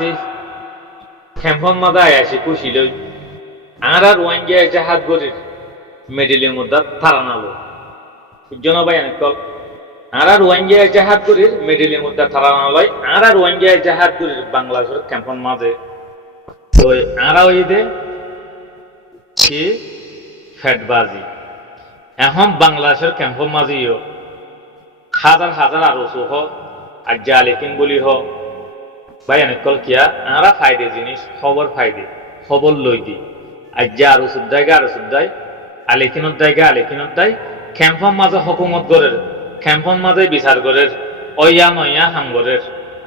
আছি খেম্পন মাদা আয়াসি খুশি লই আর রোহিঙ্গা জাহাজ গরির মেডেলের মধ্যে থারানালো সূর্যন ভাই অনেক কল আর রোহিঙ্গা জাহাজ গরির মেডেলের মধ্যে থারানালয় আর রোহিঙ্গা জাহাজ গরির বাংলাদেশের খেম্পন মাঝে ওই আর ওই দে কি ফেটবাজি এখন বাংলাদেশের ক্যাম্পন মাঝিও হাজার হাজার আরো সহ আর জালেকিন বলি হ ভাই অনেক কল কিয়া আরা ফায়দে জিনিস খবর ফায়দে খবর লই দি আর যা আরো সুদ্দায় আরো সুদ্দায় আলেকিনত দেয় ক্যাম্পন মাঝে হকুমত গরের ক্যাম্পন মাঝে বিচার গরের অয়া নয়া হাঙ্গরের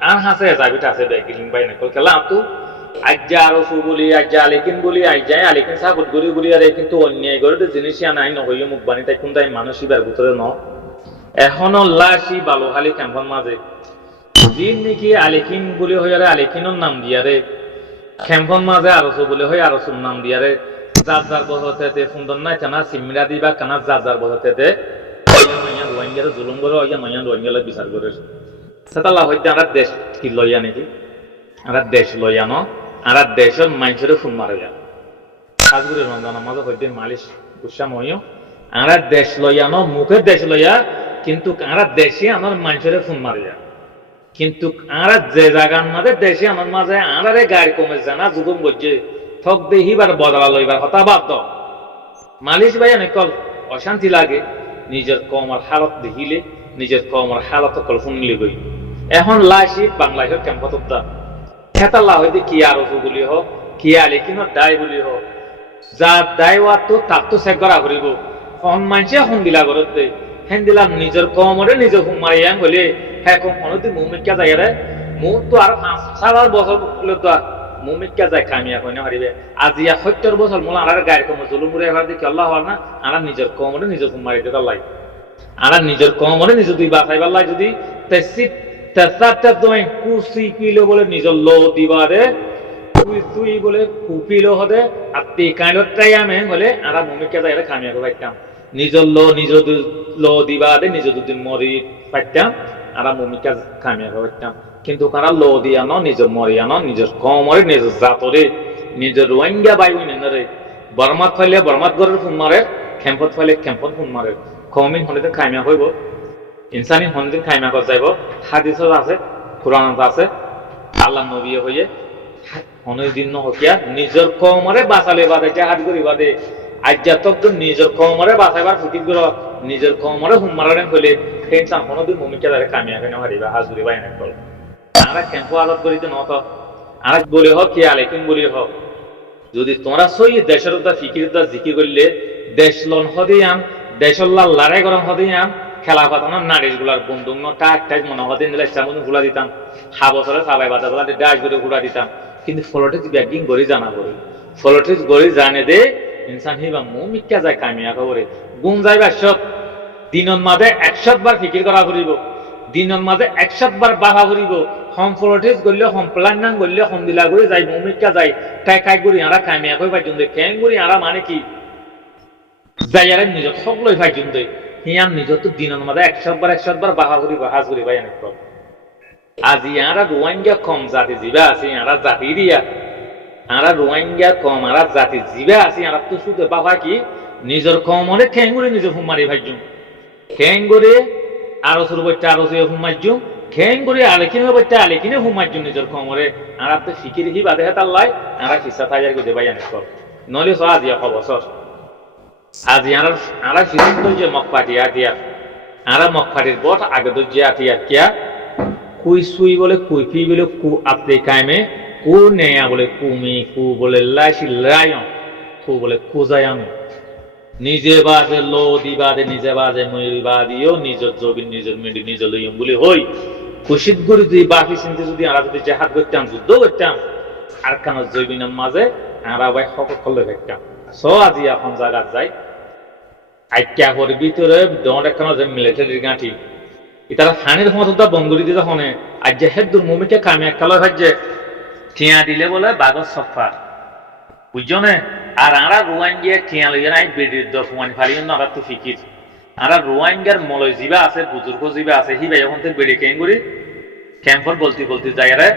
আর হাসে যাবিটা আছে বেগিলিং ভাই অনেক কল খেলা আপু আজ্জা আরো সু বলি আজ্জা আলেকিন বলি আজ্জায় আলেকিন সাবত গরি বলি আর কিন্তু অন্যায় গরে জিনিস নাই নহইও মুখ বানি তাই কোন তাই মানসিবার ভিতরে ন এখনো লাশি বালুহালি ক্যাম্পন মাঝে যিন নাকি আলেকিন বলে হয়ে আলেকিনের নাম দিয়ারে ক্যাম্পন মাঝে আরসো বলে হয় আরসুর নাম দিয়ারে যার যার বহতে সুন্দর নাই কানা সিমরা দিবা কানা যার যার বহতে রোহিঙ্গার জুলুম করে নয়া রোহিঙ্গালে বিচার করে সেটা হইতে আমরা দেশ কি লইয়া নাকি আমরা দেশ লইয়া ন আমরা দেশের মানুষের ফোন মারে যা কাজগুলি রমজানের মাঝে হইতে মালিশ গুসা মহিও আমরা দেশ লইয়া ন মুখের দেশ লইয়া কিন্তু আমরা দেশে আমার মানুষের ফোন মারে যা কিন্তু আমরা যে জায়গার মাঝে দেশে আমার মাঝে আনারে গাড়ি কমে জানা যুগম করছে ঠক দেহিবার বদলা লইবার হতা বাদ মালিশ ভাই অনেক অশান্তি লাগে নিজের কমর হালত দেখিলে নিজের কমর হালত কল শুনলে গই এখন লাশি বাংলাদেশের ক্যাম্পত খেতাল্লা হইতে কি আরো বলি হোক কি আলে কিনো দায় বলি হোক যা দায় তো তার তো চেক করা করিব কম মানুষে হন দিলা ঘরত দেয় হেন দিলাম নিজের কমরে নিজের হুম মারিয়া বলে হ্যাঁ কোনোদিন মুমিকা যায় রে মুখ তো আর 5-7 বছর তো মুমিকা যায় কামিয়া কইনা হারিবে আজি 70 বছর মোলা আর গায়ের কম জুলুমুরে এবার দেখি আল্লাহ হওয়ার না আর নিজের কমরে নিজের হুম মারি দিতে লাই আর নিজের কমরে নিজে দুই বাঁচাইবার লাই যদি তেসারটা দই কুসি কিলো বলে নিজের লো দিবারে তুই বলে কুপিলো হদে আর তে কাইলটাই আমি বলে আর মুমিকা যায় কামিয়া করে পাইতাম নিজের লো দিবা দে নিজের দুদিন মরি পাইতাম আর মুমিকা কামিয়া করে পাইতাম কিন্তু কারা লো দিয়ানো নিজের মরিয়ানো নিজের কমরে নিজের জাতরে নিজের রোহিঙ্গা বাই রে বর্মাত ফাইলে বর্মাত গরের ফোন মারে খেম্পত ফাইলে খেম্পত ফোন মারে কমিন হলে কামিয়া হইব ইনসানি হন্দিন খাইমা কর যাইব হাদিস আছে কোরআনত আছে আল্লাহ নবী হইয়ে অনেক দিন হকিয়া নিজের কমরে বাঁচালে বাদে জাহাজ করি বাদে আজ্ঞাতক নিজের কমরে বাঁচাইবার ফুটি গর নিজের কমরে হুম মারারেন হইলে সেই ইনসান কোনোদিন মুমিকা দ্বারা কামিয়া কেন হারিবা হাজুরি বাই না কল আমরা ক্যাম্প আলাদ করিতে নত আর বলে হোক কি আলেকিন বলি হোক যদি তোমরা সই দেশের উদ্দা ফিকির উদ্দা জিকির করলে দেশ লন হদিয়াম দেশল্লা লড়াই গরম হদিয়াম খেলা পাতানো নারীর গুলার বন্দুক টাক মনে হদিন দিলে চামুন ঘুরা দিতাম বছরে সাবাই বাজার গুলা ডাস করে ঘুরা দিতাম কিন্তু ফলটিস ব্যাগিং গড়ি জানা করি ফলটিস গড়ি জানে দে ইনসান হিবা মুমিকা যায় কামিয়া খবরে গুণ যাইবা সব দিনের মাঝে 100 বার ফিকির করা করিব দিনের মাঝে 100 বার বাহা করিব হম ফলটিস গড়লে হম প্লান না গড়লে হম দিলা করে যাই মুমিকা যায় কাই করি আরা কামিয়া কই পাইজুন দে কেন করি আরা মানে কি যাই আরে নিজের সকলই পাইজুন দে হিয়াম নিজের তো দিনের মাঝে 100 বার বাহা করিব হাজ করি ভাই অনেক আজি আরা রোহিঙ্গা কম জাতি জিবা আছে আরা জাতি দিয়া আরা রোহিঙ্গা কম আরা জাতি জিবা আছে আরা তো শুধু বাবা কি নিজের কমরে খেঙ্গুরে নিজের হুমারি ভাইজুম খেঙ্গুরে আরো শুরু করতে আরো শুয়ে হুমাইজুম খেঙ্গুরে আলেকিনে বইতে আলেকিনে হুমাইজুম নিজের কমরে আরা তো ফিকির হি বাদে হাত আল্লাহ আরা কিসা থাইয়ার গো ভাই অনেক নলে সো আজিয়া খবর আজি আরা সিদ্ধান্ত যে মকপাটিয়া দিয়া আরা মকপাটির বট আগে তো যে আটিয়া কিয়া কুই সুই বলে কুইফি বলে কু আপনি কায়মে কু নেয়া বলে কুমি কু বলে লাইসি লায়ন কু বলে কুজায়ান নিজে বাজে লো দিবাদে নিজে বাজে ময়ূরি বাদিও নিজের জবিন নিজের মিডি নিজে লইম বলে হই খুশিত গুরু যদি বাকি চিন্তা যদি আমরা যদি জাহাদ করতাম যুদ্ধ করতাম আর কান জবিনের মাঝে আমরা ভাই সকল থাকতাম সো আজি এখন জায়গা যাই আইক্যা করে ভিতরে দৌড় একখানা যে মিলিটারির গাঁঠি ইতারা হানির ক্ষমতা বন্ধুরি দিতে হনে আজ যে হেদুর মুমিকে কামে কালো ভাজ্যে টিয়া দিলে বলে বাগর সফা বুঝছো না আর আমরা রোহিঙ্গা টিয়া লইয়া নাই বেডির দফমান ফালিও না তো ফিকির আমরা রোহিঙ্গার মলয় জিবা আছে বুজুর্গ জিবা আছে হি ভাই এখন বেড়ে কেন করি ক্যাম্পর বলতে বলতে জায়গায়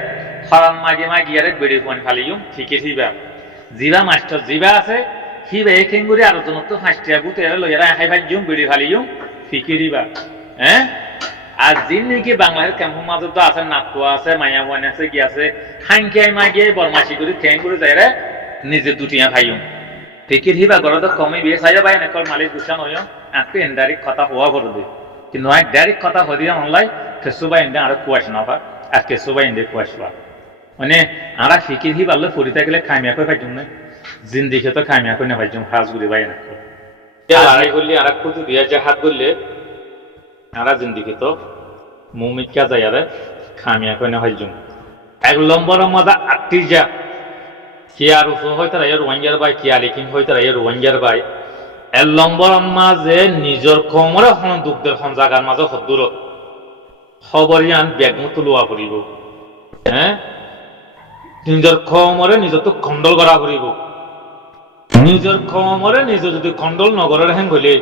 হরান মাগিয়ারে বেড়ে পয়েন্ট ফালিউম ঠিকই থিবা জিবা মাস্টার জিবা আছে হিবা এই খেঙ্গুরি আর জনত ফাঁসটিয়া গুতে লইয়ারা হাই ভাইজুম বেড়ে ফালিউম ফিকি দিবা হ্যাঁ আর যিনি নাকি বাংলাদেশের ক্যাম্পের মাঝে তো আছে নাটুয়া আছে মায়া বন আছে কি আছে খাইকিয়াই মাগিয়াই বরমাসি করে ঠেং করে যাইরে নিজে দুটিয়া খাইম ফিকির হিবা গড় তো কমই বিয়ে চাইয়া পাই না মালিক গুছান হইম আঁকতে ইনডাইরেক্ট কথা হওয়া করে দিই কিন্তু নয় ডাইরেক্ট কথা হদিয়া অনলাই কেসুবা ইন্ডে আর কুয়াশ না পা আর কেসুবা ইন্ডে কুয়াশ পা মানে আরা ফিকির হি পারলে ফরিতে গেলে খাইমিয়া করে পাইজুম না জিন্দিকে তো খাইমিয়া করে না পাইজুম হাজগুড়ি বাই না লড়াই করলে আর কুতু দিয়া যে হাত করলে আরা জিন্দিকে তো মুমিকা যায় আরে খামিয়া করে না পাইজুম এক লম্বর মজা আটটি যা কে আর উফো হয়তো রাইয়ার ওয়াঙ্গার বাই কে আলিকিম হয়তো রাইয়ার ওয়াঙ্গার বাই এক লম্বর মাঝে নিজের কমরে হন দুঃখের হন জাগার মাঝে হদ্দুরত খবরিয়ান বেগমত লোয়া করিব হ্যাঁ নিজের কমরে নিজের তো খণ্ডল করা করিব নিজের কমরে নিজে যদি খণ্ডল নগরের হ্যাং হইলে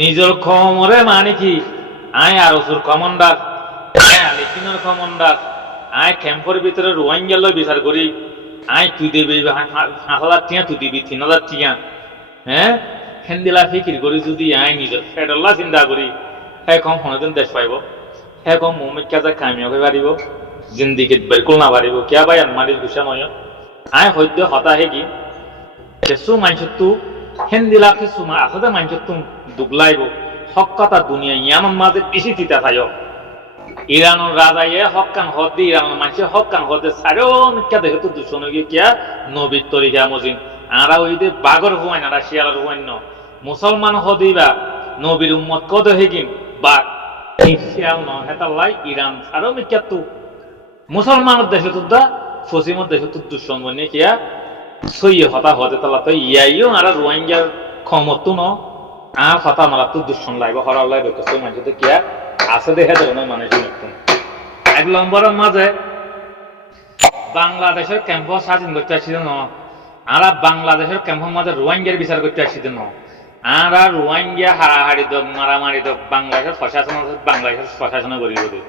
নিজের কমরে মানে কি আয় আরসুর কমান্ডার আয় আলিকিনের কমান্ডার আয় ক্যাম্পের ভিতরে রোহিঙ্গা লই বিচার করি আয় তুই দিবি 5,000 টিয়া তুই দিবি 3,000 টিয়া হ্যাঁ হেন্দিলা ফিকির করি যদি আয় নিজের ফেডাল্লা চিন্তা করি হ্যাঁ কম হনদিন দেশ পাইব হ্যাঁ কম মুমিক কাজে কামিয়াব পারিব জিন্দিগিত বিলকুল না পারিব কিয়া ভাই মালিক গুছা নয় আয় হইতে হতা হে কি কিছু মানুষতো হেন্দিলা কিছু আসলে মানুষতো দুগলাইব হক কথা দুনিয়া ইয়ানোর মাঝে বেশি চিতা থাই ইরানোর রাজাইয়ে হক কান হদ দিয়ে ইরানোর মানুষে হক কান হদে সারেও মিথ্যা দেখে তো দূষণ গিয়ে কিয়া নবীর তরিকা মজিন আরা ওই যে বাগর হুয়াইন আরা শিয়ালার হুয়াইন মুসলমান হদিবা নবীর উম্মত কদ হেগিন বাঘ শিয়াল ন হেতাল্লাই ইরান সারেও মিথ্যা তো মুসলমানের দেশে তো দা ফসিমর দেশে তো দূষণ বনে কিয়া সই হতা হতে তালা তো ইয়াইও আর রোহিঙ্গার ক্ষমতো ন আর হতা মারা তো দূষণ লাগবে হরাল লাগবে কষ্ট মানুষ তো কিয়া আছে দেখে দেবে না মানুষ নতুন এক নম্বরের মাঝে বাংলাদেশের ক্যাম্প স্বাধীন করতে আসছিল ন আর বাংলাদেশের ক্যাম্পের মাঝে রোহিঙ্গার বিচার করতে আসছিল ন আর রোহিঙ্গা হারাহারি দোক মারামারি দোক বাংলাদেশের প্রশাসনে করি বলি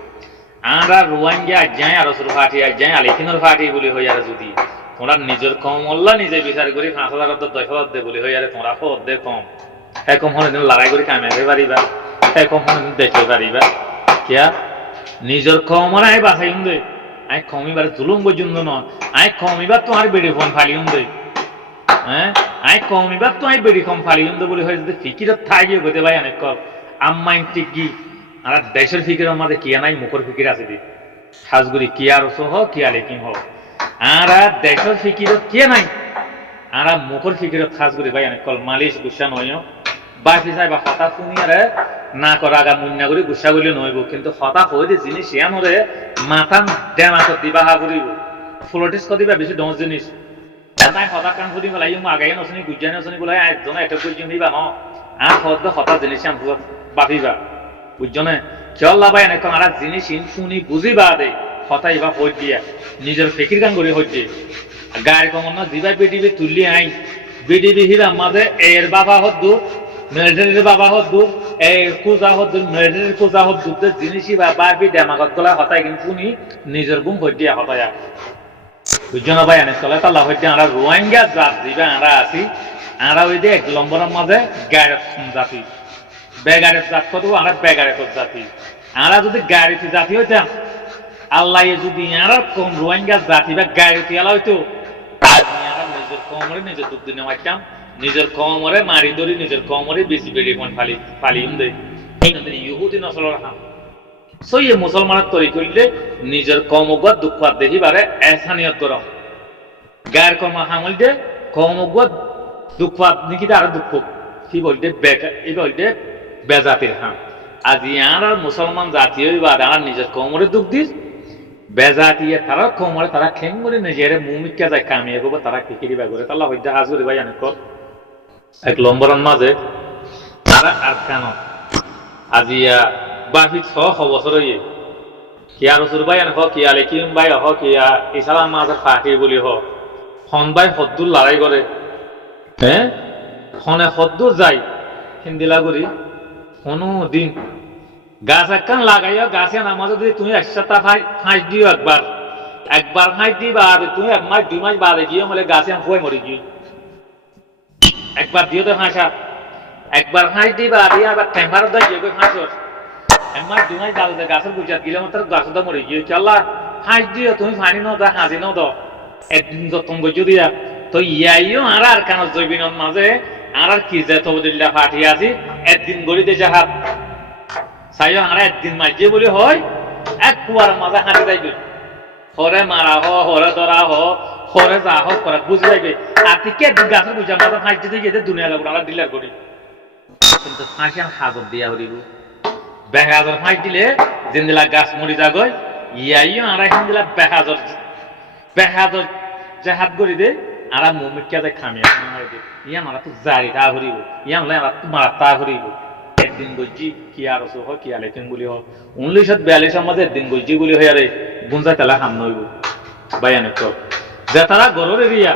আর রোহিঙ্গা যাই আর সুর ফাটি যাই আলিখিনের ফাটি বলি হই আর যদি তোমরা নিজের কম মল্লা নিজে বিচার করি 5,000 10,000 দে বলি হই আর তোমরা হদ দে কম হ্যাঁ কম হলে লড়াই করে কামাইতে পারিবা হ্যাঁ কম হলে দেখতে পারিবা কিয়া নিজের কমর আয় বাঁচাইম দে আয় কমিবার জুলুম পর্যন্ত নয় আয় কমিবার তো আর বেড়ে ফোন ফালিম দে হ্যাঁ আয় কমিবার তো আয় বেড়ে কম ফালিম দে বলে হয় যদি ফিকিরত থাকিও গতে ভাই অনেক কম আম্মাইন ঠিক কি আর দেশের ফিকির আমাদের কিয়া নাই মুখর ফিকির আছে দি সাজগুড়ি কিয়ার সহ কিয়া লেকিন হোক আর দেশের ফিকিরত কিয়া নাই আর মুখর ফিকিরত সাজগুড়ি ভাই অনেক কল মালিশ গুসা নয় বাকি চাই বা হতা শুনি আরে না করা আগা মুন্না করে গুসা করলে নইব কিন্তু হতা হয়ে যে জিনিস ইয়ানরে মাথা ডেমা দিবা হা করিব ফ্লোটিস দিবা বেশি ডস জিনিস তাই হতা কান করি পেলাই আগাই নচনি গুজানি নচনি বলে একজন এটা বুঝি নিবা ন আর হদ হতা জিনিস বাঁধিবা বুঝছনে চল লাভাই এনেক আর জিনিস শুনি বুঝিবা দে হতা এবার হই দিয়া নিজের ফিকির কান করে হচ্ছে গাড়ি কমন না দিবা বিডিবি তুললি আই বিডিবি হিরা মাঝে এর বাবা হদ্দু মিলিটারির বাবা হদ্দুর এই কুজা হদ্দুর মিলিটারির কুজা হদ্দুর জিনিসই বাবি ডেমাগত গলা হতাই কিন্তু শুনি নিজের গুম হই দিয়া হতায়া বুঝছো ভাই অনেক চলে তাল্লা হইতে আমরা রোহিঙ্গা জাত দিবা আমরা আছি আমরা ওই যে 1 নম্বরের মাঝে গাড়ির জাতি বেগারের জাত কত আমরা বেগারের জাতি আমরা যদি গাড়িতে জাতি হইতাম আল্লাহ যদি আমরা কম রোহিঙ্গা জাতি বা গাড়িতে এলা হইতো আমরা নিজের কমরে নিজের দুঃখ দিনে মারতাম নিজের কমরে মারি ধরি নিজের কমরে বেশি বেড়ে কোন ফালিম দেয় ইহুদি নসলের হাম সই মুসলমানের তৈরি করলে নিজের কমগত দুঃখ দেখি বারে এসানিয়ত গরম গায়ের কর্ম হামল দে কমগত দুঃখ নাকি আরো দুঃখ কি বলতে এই বলতে বেজাতির হাম আজ ইয়ার মুসলমান জাতীয় বা আর নিজের কমরে দুঃখ দিস বেজাতিয়ে তারা কমরে তারা খেং করে নিজের মুমিকা যায় কামিয়ে করবো তারা কিকিরি বা করে তাল্লা হইতে হাজুরি ভাই অনেক এক নম্বরের মাঝে তারা আর কেন আজিয়া বাকি 6 বছর ইয়ে কিয়া রসুর ভাই আন হ কিয়া লেকিম ভাই হ কিয়া ইসলাম মাঝে ফাঁকি বলি হ হন ভাই হদ্দুর লড়াই করে হ্যাঁ হনে হদ্দুর যাই হিন্দিলা করি কোনো দিন গাছ একখান লাগাইয়া গাছে নামাজে যদি তুমি 100টা ফাঁস দিও একবার একবার হাঁস দি বাদে তুমি 1 মাস 2 মাস বাদে গিয়ে হলে গাছে হয়ে মরে গিয়ে একবার দিও তো হাঁসা একবার হাঁস দি বাদে আবার টেম্পার দেয় গিয়ে হাঁসর 1 মাস 2 মাস বাদে গাছের গুজা গিলে মাত্র গাছ দা মরে গিয়ে আল্লাহ হাঁস দিও তুমি পানি নাও দা হাজি নাও দাও একদিন যতন গজু দিয়া তো ইয়াইও আর কান জৈবিনন মাঝে আর কি যে তবদিল্লা ফাটি আছি একদিন গড়ি দে জাহাত সাইও আর একদিন মাঝে বলি হয় এক কুয়ার মাঝে হাঁটি যাইবে হরে মারা হরে ধরা হরে যা করে বুঝে যাইবে আর ঠিক একদিন গাছের বুঝা মাঝে হাঁটি দিতে গিয়ে দুনিয়া লাগবে আমরা ডিলার করি কিন্তু ফাঁসি আর হাজর দিয়া হরিব বেহাজর ফাঁস দিলে জিন্দিলা গাছ মরি যাগয় ইয়াইও আর হিন্দিলা বেহাজর জাহাত গড়ি দে আর মুমিকা দে খামিয়া দে ইয়া মারা তো জারি তা হরিব ইয়া হলে আর মারা তা হরিব একদিন গজ্জি কি আর ওসো হ কি আলেতেন বলি হ 1942 মধ্যে একদিন গজ্জি বলি হয় আরে গুঞ্জা তেলা হাম নইব বায়ানে তো যে তারা গরর এরিয়া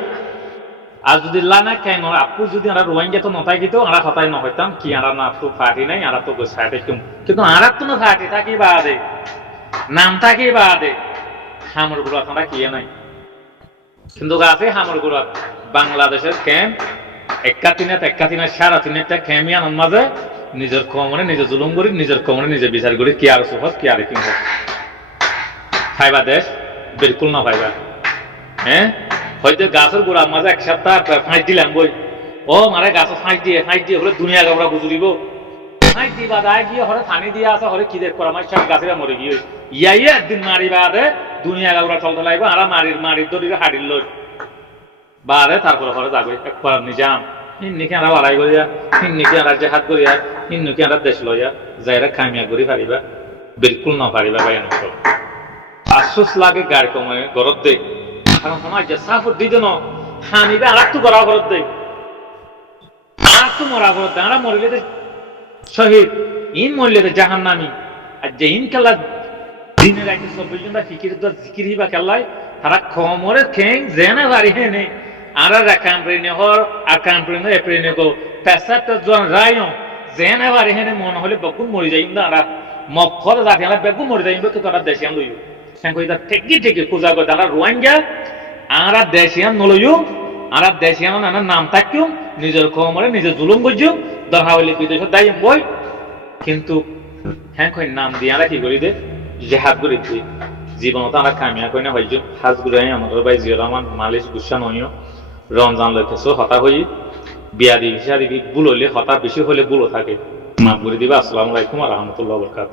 আর যদি লানা কেন আপু যদি আমরা রোহিঙ্গা তো নতাই গিতো আমরা হতাই ন হইতাম কি আমরা না তো ফাটি নাই আমরা তো গোসাইতে কিন্তু আমরা তো না ফাটি থাকি বাদে নাম থাকি বাদে হামর গুলো আমরা কি নাই কিন্তু আছে হামর গুলো বাংলাদেশের ক্যাম্প একাতিনা সারা তিনটা ক্যাম্পিয়ান মাঝে নিজের কমনে নিজে জুলুম করি নিজের কমনে নিজে বিচার করি কি আর সহজ কি আর কি খাইবা দেশ বিলকুল না খাইবা হ্যাঁ হয়তো গাছের গোড়া মাঝে 1 সপ্তাহ ফাঁস দিলাম বই ও মারে গাছে ফাঁস দিয়ে হলে দুনিয়া আমরা বুঝুরিব ফাঁস দিবা দায় গিয়ে হরে থানি দিয়ে আসা হরে কি দেখ করা আমার সব গাছেরা মরে গিয়ে ইয়াই একদিন মারি বাদে দুনিয়া আমরা চলতে লাগবে আর মারির দড়িরে হাড়ির লোক বাদে তারপরে হরে যাবে একবার নিজাম হিন্নিকে আমরা লড়াই করিয়া হিন্নিকে আমরা জেহাদ করিয়া হিন্নিকে আমরা দেশ লইয়া যাইরা কামিয়া করি পারিবা বিলকুল না পারিবা ভাই অঞ্চল আফসোস লাগে গাড়ি কমায় গরত দেয় কারণ তোমার যে সাফর দিত না হানিবে আর একটু গড়া গরত দেয় আর একটু মরা গরত দেয় আমরা মরিলে শহীদ ইন মরলে জাহান নামি আর যে ইন খেলা দিনের রাইতে 24 ঘন্টা ফিকির জিকির হিবা খেলায় তারা খমরে খেং জেনে বাড়ি হেনে আর কাম্প্রেনে হর আর কাম্প্রেনে এপ্রেনে গো পেশাটা জন রায়ো জেনে বাড়ি হেনে মন হলে বকুন মরি যাইম না আর মফর জাতি আমরা বেগু মরি যাইম তো তারা দেশিয়ান লইও সেন কইতা ঠেকি পূজা করে তারা রোহিঙ্গা আর দেশিয়ান নলইও আর দেশিয়ান নাম থাকিও নিজের খমরে নিজে জুলুম গজ্জু দরহা হইলে বিদেশ দাইম বই কিন্তু হ্যাঁ কই নাম দিয়া কি করি দে জেহাদ করি দে জীবনত আমরা কামিয়া কই না হইজু হাজ গুরাই আমাদের ভাই জিয়া রহমান মালিশ গুসা নইও রমজান লইতেছো হতা হই বিয়া দি ভিসা দিবি ভুল হইলে হতা বেশি হলে ভুলও থাকে মাফ করে দিবা। আসসালামু আলাইকুম ওয়া রাহমাতুল্লাহি ওয়া বারাকাতুহু।